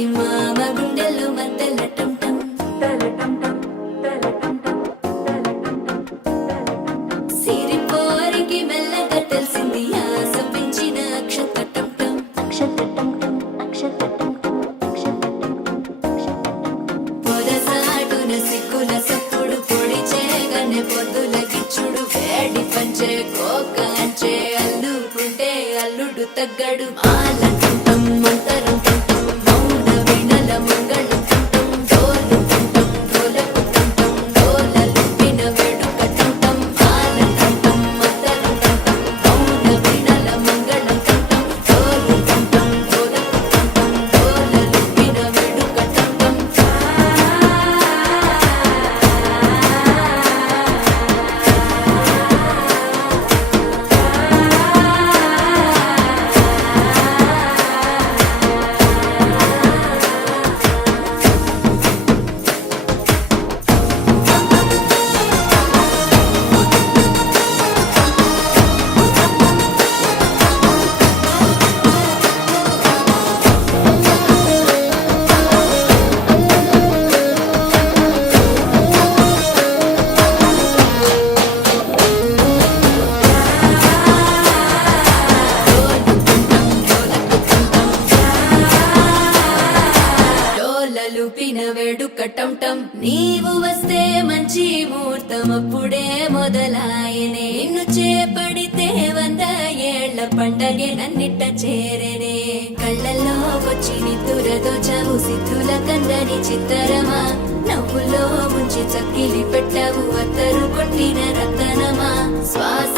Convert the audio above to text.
చంటి మామ గుండెల్లో మధ్యల టం టం సిరిపోరికి మెల్లగా తెలిసింది ఆశ పెంచిన అక్షత టం టం పొదసాటున సిగ్గుల సప్పుడు పొడి చేయగానే పొద్దుల గిచ్చుడు వేడి పంచే కోకాంచే అల్లుకుంటే అల్లుడు తగ్గడు మాల టం మంతరం టం మౌన వీణల మంగళం టం డోలు టం డోలకు టం డోలలు విన వేడుక టం మాల టం మంతరం టం మౌన వీణల మంగళం టం డోలు టం డోలకు టం డోలలు విన వేడుక టం లూపిన వేడుక టం టం నీవు వస్తే మంచి ముహూర్తం అప్పుడే మొదలాయనే నిన్ను చేపడితే 100 ఏళ్ల పండగే నన్నిట్ట చేరనే కళ్ళల్లో వచ్చి నిద్దురదో చవు సిద్ధుల కందని చిత్తరమా నవ్వులో ముంచి చక్కిలి పెట్టావు అత్తరు కొట్టిన రతనమా శ్వాస